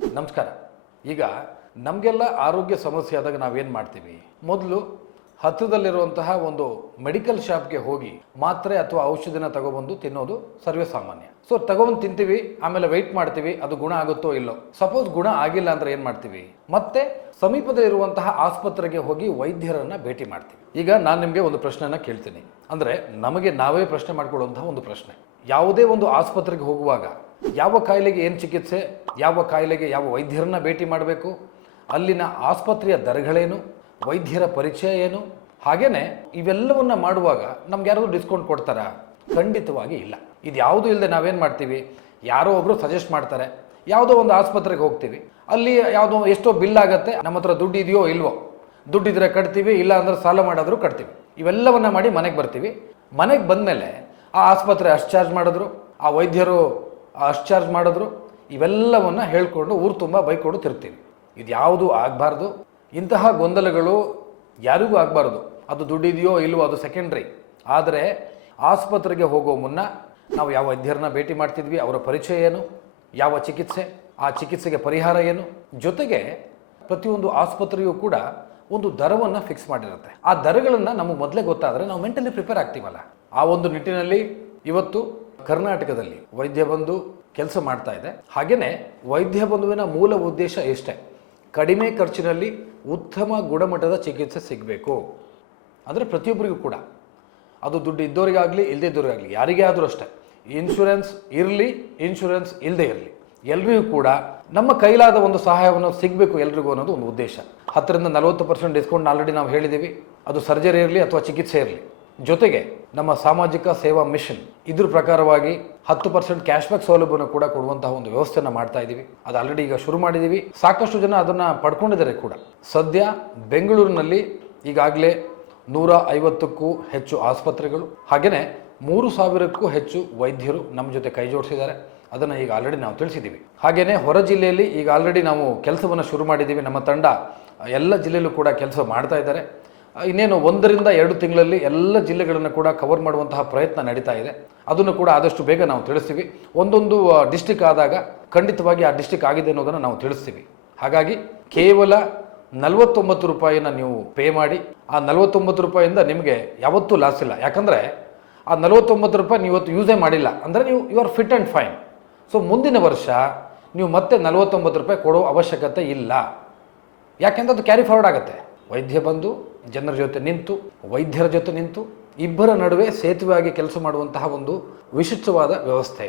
ನಮಸ್ಕಾರ. ಈಗ ನಮಗೆಲ್ಲ ಆರೋಗ್ಯ ಸಮಸ್ಯೆ ಆದಾಗ ನಾವೇನು ಮಾಡ್ತೀವಿ? ಮೊದಲು ಹತ್ತಿರದಲ್ಲಿರುವಂತಹ ಒಂದು ಮೆಡಿಕಲ್ ಶಾಪ್ಗೆ ಹೋಗಿ ಮಾತ್ರೆ ಅಥವಾ ಔಷಧಿನ ತಗೊಬಂದು ತಿನ್ನೋದು ಸರ್ವೇ ಸಾಮಾನ್ಯ. ಸೊ ತಗೊಬಂದು ತಿಂತೀವಿ, ಆಮೇಲೆ ವೆಯ್ಟ್ ಮಾಡ್ತೀವಿ ಅದು ಗುಣ ಆಗುತ್ತೋ ಇಲ್ಲೋ. ಸಪೋಸ್ ಗುಣ ಆಗಿಲ್ಲ ಅಂದ್ರೆ ಏನು ಮಾಡ್ತೀವಿ? ಮತ್ತೆ ಸಮೀಪದಲ್ಲಿರುವಂತಹ ಆಸ್ಪತ್ರೆಗೆ ಹೋಗಿ ವೈದ್ಯರನ್ನ ಭೇಟಿ ಮಾಡ್ತೀವಿ. ಈಗ ನಾನು ನಿಮಗೆ ಒಂದು ಪ್ರಶ್ನೆನ ಕೇಳ್ತೀನಿ, ಅಂದರೆ ನಮಗೆ ನಾವೇ ಪ್ರಶ್ನೆ ಮಾಡ್ಕೊಳ್ಳುವಂತಹ ಒಂದು ಪ್ರಶ್ನೆ. ಯಾವುದೇ ಒಂದು ಆಸ್ಪತ್ರೆಗೆ ಹೋಗುವಾಗ ಯಾವ ಕಾಯಿಲೆಗೆ ಏನು ಚಿಕಿತ್ಸೆ, ಯಾವ ಕಾಯಿಲೆಗೆ ಯಾವ ವೈದ್ಯರನ್ನ ಭೇಟಿ ಮಾಡಬೇಕು, ಅಲ್ಲಿನ ಆಸ್ಪತ್ರೆಯ ದರಗಳೇನು, ವೈದ್ಯರ ಪರಿಚಯ ಏನು, ಹಾಗೇನೆ ಇವೆಲ್ಲವನ್ನ ಮಾಡುವಾಗ ನಮ್ಗೆ ಯಾರಾದರೂ ಡಿಸ್ಕೌಂಟ್ ಕೊಡ್ತಾರಾ? ಖಂಡಿತವಾಗಿ ಇಲ್ಲ. ಇದು ಯಾವುದೂ ಇಲ್ಲದೆ ನಾವೇನು ಮಾಡ್ತೀವಿ? ಯಾರೋ ಒಬ್ಬರು ಸಜೆಸ್ಟ್ ಮಾಡ್ತಾರೆ, ಯಾವುದೋ ಒಂದು ಆಸ್ಪತ್ರೆಗೆ ಹೋಗ್ತೀವಿ, ಅಲ್ಲಿ ಯಾವುದೋ ಎಷ್ಟೋ ಬಿಲ್ ಆಗುತ್ತೆ, ನಮ್ಮ ಹತ್ರ ದುಡ್ಡು ಇದೆಯೋ ಇಲ್ವೋ, ದುಡ್ಡಿದ್ರೆ ಕಟ್ತೀವಿ, ಇಲ್ಲ ಅಂದ್ರೆ ಸಾಲ ಮಾಡಾದರೂ ಕಟ್ತೀವಿ. ಇವೆಲ್ಲವನ್ನ ಮಾಡಿ ಮನೆಗೆ ಬರ್ತೀವಿ. ಮನೆಗೆ ಬಂದಮೇಲೆ ಆ ಆಸ್ಪತ್ರೆ ಅಷ್ಟು ಚಾರ್ಜ್ ಮಾಡಿದ್ರು, ಆ ವೈದ್ಯರು ಅಷ್ಟು ಚಾರ್ಜ್ ಮಾಡಿದ್ರು, ಇವೆಲ್ಲವನ್ನ ಹೇಳ್ಕೊಂಡು ಊರು ತುಂಬ ಬೈಕೊಂಡು ತಿರ್ತೀವಿ. ಇದು ಯಾವುದು ಆಗಬಾರ್ದು. ಇಂತಹ ಗೊಂದಲಗಳು ಯಾರಿಗೂ ಆಗಬಾರ್ದು. ಅದು ದುಡ್ಡಿದೆಯೋ ಇಲ್ವೋ ಅದು ಸೆಕೆಂಡ್ರಿ. ಆದರೆ ಆಸ್ಪತ್ರೆಗೆ ಹೋಗೋ ಮುನ್ನ ನಾವು ಯಾವ ವೈದ್ಯರನ್ನ ಭೇಟಿ ಮಾಡ್ತಿದ್ವಿ, ಅವರ ಪರಿಚಯ ಏನು, ಯಾವ ಚಿಕಿತ್ಸೆ, ಆ ಚಿಕಿತ್ಸೆಗೆ ಪರಿಹಾರ ಏನು, ಜೊತೆಗೆ ಪ್ರತಿಯೊಂದು ಆಸ್ಪತ್ರೆಯೂ ಕೂಡ ಒಂದು ದರವನ್ನು ಫಿಕ್ಸ್ ಮಾಡಿರುತ್ತೆ. ಆ ದರಗಳನ್ನು ನಮಗೆ ಮೊದಲೇ ಗೊತ್ತಾದರೆ ನಾವು ಮೆಂಟಲಿ ಪ್ರಿಪೇರ್ ಆಗ್ತೀವಲ್ಲ. ಆ ಒಂದು ನಿಟ್ಟಿನಲ್ಲಿ ಇವತ್ತು ಕರ್ನಾಟಕದಲ್ಲಿ ವೈದ್ಯ ಬಂಧು ಕೆಲಸ ಮಾಡ್ತಾ ಇದೆ. ಹಾಗೆಯೇ ವೈದ್ಯ ಬಂಧುವಿನ ಮೂಲ ಉದ್ದೇಶ ಎಷ್ಟೇ, ಕಡಿಮೆ ಖರ್ಚಿನಲ್ಲಿ ಉತ್ತಮ ಗುಣಮಟ್ಟದ ಚಿಕಿತ್ಸೆ ಸಿಗಬೇಕು. ಅಂದರೆ ಪ್ರತಿಯೊಬ್ಬರಿಗೂ ಕೂಡ, ಅದು ದುಡ್ಡು ಇದ್ದವರಿಗಾಗಲಿ ಇಲ್ಲದೇ ಇದ್ದವರಿಗಾಗಲಿ, ಯಾರಿಗೇ ಆದರೂ ಅಷ್ಟೇ, ಇನ್ಶೂರೆನ್ಸ್ ಇರಲಿ ಇನ್ಶೂರೆನ್ಸ್ ಇಲ್ಲದೇ ಇರಲಿ, ಎಲ್ರಿಗೂ ಕೂಡ ನಮ್ಮ ಕೈಲಾದ ಒಂದು ಸಹಾಯವನ್ನು ಸಿಗಬೇಕು ಎಲ್ರಿಗೂ ಅನ್ನೋದು ಒಂದು ಉದ್ದೇಶ. 10ರಿಂದ 40% ಡಿಸ್ಕೌಂಟ್ ಆಲ್ರೆಡಿ ನಾವು ಹೇಳಿದ್ದೀವಿ. ಅದು ಸರ್ಜರಿ ಇರಲಿ ಅಥವಾ ಚಿಕಿತ್ಸೆ ಇರಲಿ. ಜೊತೆಗೆ ನಮ್ಮ ಸಾಮಾಜಿಕ ಸೇವಾ ಮಿಷನ್ ಇದ್ರ ಪ್ರಕಾರವಾಗಿ 10% ಕ್ಯಾಶ್ಬ್ಯಾಕ್ ಸೌಲಭ್ಯವನ್ನು ಕೂಡ ಕೊಡುವಂತಹ ಒಂದು ವ್ಯವಸ್ಥೆಯನ್ನು ಮಾಡ್ತಾ ಇದ್ದೀವಿ. ಅದು ಆಲ್ರೆಡಿ ಈಗ ಶುರು ಮಾಡಿದ್ದೀವಿ. ಸಾಕಷ್ಟು ಜನ ಅದನ್ನು ಪಡ್ಕೊಂಡಿದ್ದಾರೆ ಕೂಡ. ಸದ್ಯ ಬೆಂಗಳೂರಿನಲ್ಲಿ ಈಗಾಗಲೇ 150ಕ್ಕೂ ಹೆಚ್ಚು ಆಸ್ಪತ್ರೆಗಳು, ಹಾಗೆಯೇ 3000ಕ್ಕೂ ಹೆಚ್ಚು ವೈದ್ಯರು ನಮ್ಮ ಜೊತೆ ಕೈ ಜೋಡಿಸಿದ್ದಾರೆ. ಅದನ್ನು ಈಗ ಆಲ್ರೆಡಿ ನಾವು ತಿಳಿಸಿದ್ದೀವಿ. ಹಾಗೆಯೇ ಹೊರ ಜಿಲ್ಲೆಯಲ್ಲಿ ಈಗ ಆಲ್ರೆಡಿ ನಾವು ಕೆಲಸವನ್ನು ಶುರು ಮಾಡಿದ್ದೀವಿ. ನಮ್ಮ ತಂಡ ಎಲ್ಲ ಜಿಲ್ಲೆಯಲ್ಲೂ ಕೂಡ ಕೆಲಸ ಮಾಡ್ತಾ ಇದ್ದಾರೆ. ಇನ್ನೇನು 1 ರಿಂದ 2 ತಿಂಗಳಲ್ಲಿ ಎಲ್ಲ ಜಿಲ್ಲೆಗಳನ್ನು ಕೂಡ ಕವರ್ ಮಾಡುವಂತಹ ಪ್ರಯತ್ನ ನಡೀತಾ ಇದೆ. ಅದನ್ನು ಕೂಡ ಆದಷ್ಟು ಬೇಗ ನಾವು ತಿಳಿಸ್ತೀವಿ. ಒಂದೊಂದು ಡಿಸ್ಟಿಕ್ ಆದಾಗ ಖಂಡಿತವಾಗಿ ಆ ಡಿಸ್ಟಿಕ್ ಆಗಿದೆ ಅನ್ನೋದನ್ನು ನಾವು ತಿಳಿಸ್ತೀವಿ. ಹಾಗಾಗಿ ಕೇವಲ 49 ರೂಪಾಯಿನ ನೀವು ಪೇ ಮಾಡಿ, ಆ 49 ರೂಪಾಯಿಂದ ನಿಮಗೆ ಯಾವತ್ತೂ ಲಾಸ್ ಇಲ್ಲ. ಯಾಕಂದರೆ ಆ 49 ರೂಪಾಯಿ ನೀವು ಇವತ್ತು ಯೂಸೇ ಮಾಡಿಲ್ಲ ಅಂದರೆ you are fit and fine. So ಮುಂದಿನ ವರ್ಷ ನೀವು ಮತ್ತೆ 49 ರೂಪಾಯಿ ಕೊಡೋ ಅವಶ್ಯಕತೆ ಇಲ್ಲ. ಯಾಕೆಂದ್ರೆ ಅದು ಕ್ಯಾರಿ ಫಾರ್ವರ್ಡ್ ಆಗುತ್ತೆ. ವೈದ್ಯ ಬಂದು ಜನರ ಜೊತೆ ನಿಂತು, ವೈದ್ಯರ ಜೊತೆ ನಿಂತು, ಇಬ್ಬರ ನಡುವೆ ಸೇತುವೆಯಾಗಿ ಕೆಲಸ ಮಾಡುವಂತಹ ಒಂದು ವಿಶಿಷ್ಟವಾದ ವ್ಯವಸ್ಥೆ.